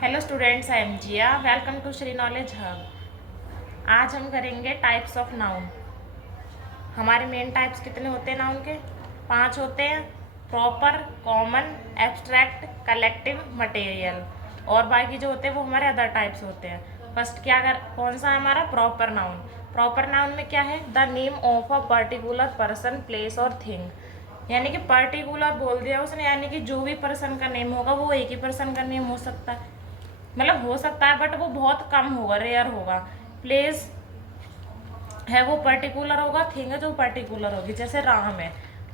Hello students, I am Jiya. Welcome to Shri knowledge hub. आज हम करेंगे टाइप्स ऑफ नाउन। हमारे मेन टाइप्स कितने होते हैं नाउन के? 5 होते हैं। Proper, common, abstract, collective, material. और बाकी जो होते हैं वो हमारे अदर टाइप्स होते हैं। फर्स्ट कौन सा है हमारा? Proper noun. प्रॉपर नाउन में क्या है? The name of a particular person, place और थिंग। यानी कि पर्टिकुलर बोल दिया उसने, यानी कि जो भी पर्सन का नेम होगा वो एक ही पर्सन का नेम हो सकता है। मतलब हो सकता है बट वो बहुत कम होगा, रेयर होगा। प्लेस है वो पर्टिकुलर होगा, थिंग है जो पर्टिकुलर होगी। जैसे राम है,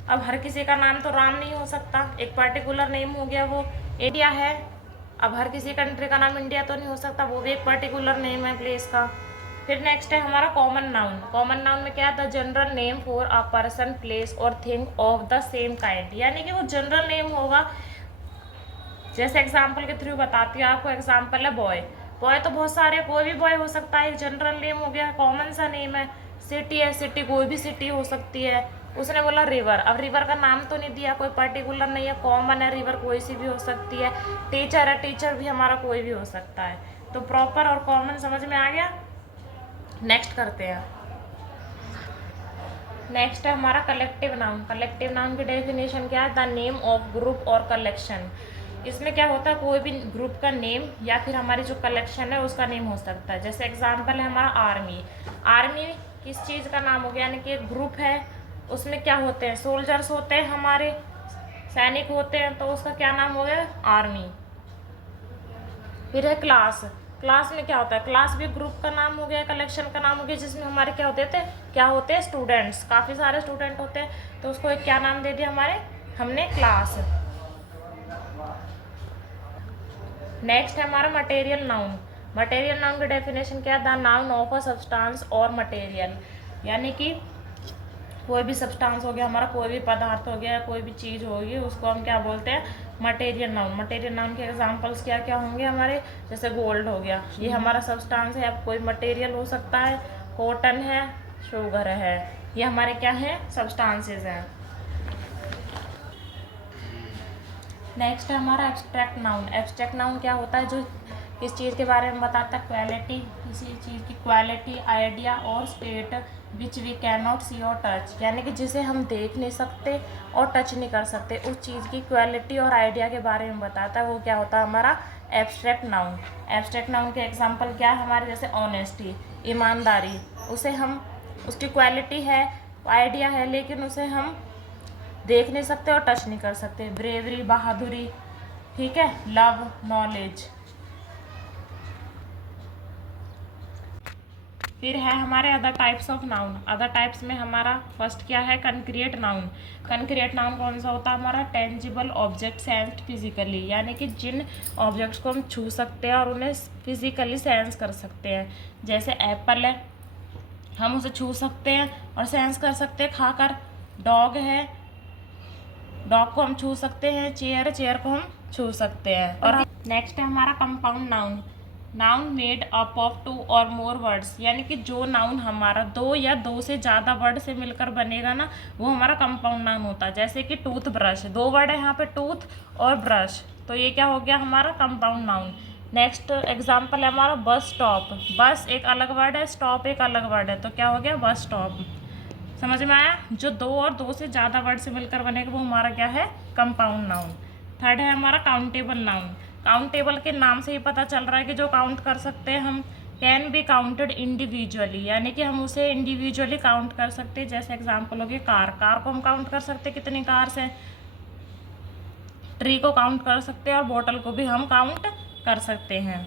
अब हर किसी का नाम तो राम नहीं हो सकता, एक पर्टिकुलर नेम हो गया वो। इंडिया है, अब हर किसी कंट्री का नाम इंडिया तो नहीं हो सकता, वो भी एक पर्टिकुलर नेम है प्लेस का। फिर नेक्स्ट है हमारा कॉमन नाउन। कॉमन नाउन में क्या है? The general name for a person, place और thing of the same kind. यानी कि वो जनरल नेम होगा। जैसे एग्जाम्पल के थ्रू बताती हूँ आपको। एग्जाम्पल है बॉय। बॉय तो बहुत सारे, कोई भी बॉय हो सकता है, एक जनरल नेम हो गया, कॉमन सा नेम है। सिटी है, सिटी कोई भी सिटी हो सकती है। उसने बोला रिवर, अब रिवर का नाम तो नहीं दिया, कोई पर्टिकुलर नहीं है, कॉमन है, रिवर कोई सी भी हो सकती है। टीचर है, टीचर भी हमारा कोई भी हो सकता है। तो प्रॉपर और कॉमन समझ में आ गया। नेक्स्ट करते हैं। नेक्स्ट है हमारा कलेक्टिव नाउन। कलेक्टिव नाउन की डेफिनेशन क्या है? द नेम ऑफ ग्रुप और कलेक्शन। इसमें क्या होता है? कोई भी ग्रुप का नेम या फिर हमारी जो कलेक्शन है उसका नेम हो सकता है। जैसे एग्जांपल है हमारा आर्मी। आर्मी किस चीज़ का नाम हो गया? यानी कि एक ग्रुप है, उसमें क्या होते हैं? सोल्जर्स होते हैं, हमारे सैनिक होते हैं, तो उसका क्या नाम हो गया? आर्मी। फिर है क्लास। क्लास में क्या होता है? क्लास भी ग्रुप का नाम हो गया, कलेक्शन का नाम हो गया, जिसमें हमारे क्या होते थे? क्या होते हैं? स्टूडेंट्स। काफ़ी सारे स्टूडेंट होते हैं, तो उसको एक क्या नाम दे दिया हमारे हमने? क्लास। नेक्स्ट है हमारा मटेरियल नाउन। मटेरियल नाउन की डेफिनेशन क्या है? The noun of a substance और मटेरियल। यानी कि कोई भी सब्सटेंस हो गया हमारा, कोई भी पदार्थ हो गया, कोई भी चीज़ होगी, उसको हम क्या बोलते हैं? Material noun. मटेरियल नाउन के एग्जांपल्स क्या क्या होंगे हमारे? जैसे गोल्ड हो गया, ये हमारा सब्सटेंस है, अब कोई मटेरियल हो सकता है। कॉटन है, शुगर है, ये हमारे क्या है? सब्सटेंसेस हैं। नेक्स्ट है हमारा एब्स्ट्रैक्ट नाउन। एब्स्ट्रैक्ट नाउन क्या होता है? जो किस चीज़ के बारे में बताता है? क्वालिटी, किसी चीज़ की क्वालिटी, आइडिया और स्टेट विच वी कैन नॉट सी और टच। यानी कि जिसे हम देख नहीं सकते और टच नहीं कर सकते, उस चीज़ की क्वालिटी और आइडिया के बारे में बताता है, वो क्या होता है? हमारा एब्स्ट्रैक्ट नाउन। एब्स्ट्रैक्ट नाउन के एग्जाम्पल क्या है हमारे? जैसे ऑनेस्टी, ईमानदारी, उसे हम, उसकी क्वालिटी है, आइडिया है, लेकिन उसे हम देख नहीं सकते और टच नहीं कर सकते। ब्रेवरी, बहादुरी, ठीक है। Love, knowledge. फिर है हमारे other types of noun. Other types में हमारा फर्स्ट क्या है? कंक्रिएट नाउन। कंक्रिएट नाउन कौन सा होता है हमारा? Tangible object sensed physically. यानी कि जिन ऑब्जेक्ट्स को हम छू सकते हैं और उन्हें फिजिकली सेंस कर सकते हैं। जैसे एप्पल है, हम उसे छू सकते हैं और सेंस कर सकते हैं खाकर। डॉग है, डॉग को हम छू सकते हैं। चेयर, चेयर को हम छू सकते हैं। और नेक्स्ट है हमारा compound noun. Noun made up of 2 और मोर वर्ड्स। यानी कि जो नाउन हमारा 2 या 2 से ज़्यादा वर्ड से मिलकर बनेगा ना, वो हमारा कंपाउंड नाउन होता है। जैसे कि टूथ ब्रश, 2 वर्ड है यहाँ पे, टूथ और ब्रश, तो ये क्या हो गया हमारा? Compound noun. नेक्स्ट एग्जाम्पल है हमारा बस स्टॉप। बस एक अलग वर्ड है, स्टॉप एक अलग वर्ड है, तो क्या हो गया? Bus stop. समझ में आया? जो 2 और 2 से ज़्यादा वर्ड से मिलकर बनेगा वो हमारा क्या है? Compound noun. थर्ड है हमारा काउंटेबल नाउन। काउंटेबल के नाम से ही पता चल रहा है कि जो काउंट कर सकते हैं हम। कैन बी काउंटेड इंडिविजुअली, यानी कि हम उसे इंडिविजुअली काउंट कर सकते हैं। जैसे एग्जाम्पल होगी कार। कार को हम काउंट कर सकते हैं, कितनी कार्स हैं। ट्री को काउंट कर सकते हैं और बोतल को भी हम काउंट कर सकते हैं।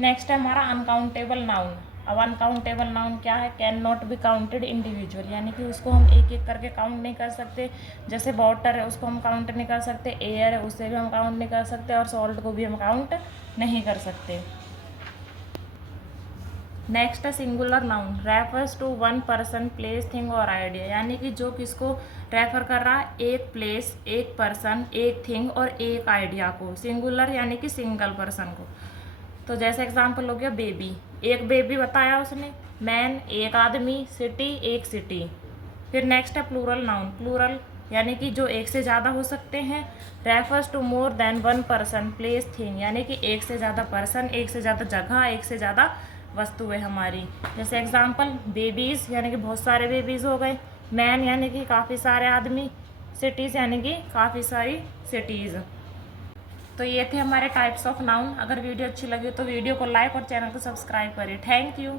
नेक्स्ट है हमारा अनकाउंटेबल नाउन। अब अनकाउंटेबल नाउन क्या है? Can not be counted individual, यानी कि उसको हम एक एक करके काउंट नहीं कर सकते। जैसे वाटर है, उसको हम काउंट नहीं कर सकते। एयर है, उसे भी हम काउंट नहीं कर सकते। और सॉल्ट को भी हम काउंट नहीं कर सकते। नेक्स्ट है singular noun. Refers to one person, place, thing और आइडिया। यानी कि जो किसको रेफर कर रहा है? एक प्लेस, एक पर्सन, एक थिंग और एक आइडिया को। सिंगुलर यानी कि सिंगल पर्सन को। तो जैसे एग्जाम्पल हो गया बेबी, एक बेबी बताया उसने। मैन एक आदमी, सिटी एक सिटी। फिर नेक्स्ट है प्लूरल नाउन। प्लूरल यानी कि जो एक से ज़्यादा हो सकते हैं। Refers to more than one person place thing, यानी कि एक से ज़्यादा पर्सन, एक से ज़्यादा जगह, एक से ज़्यादा वस्तुएं हमारी। जैसे एग्जांपल बेबीज़ यानी कि बहुत सारे बेबीज़ हो गए, मैन यानी कि काफ़ी सारे आदमी, सिटीज़ यानी कि काफ़ी सारी सिटीज़। तो ये थे हमारे टाइप्स ऑफ नाउन। अगर वीडियो अच्छी लगी तो वीडियो को लाइक और चैनल को सब्सक्राइब करें। Thank you.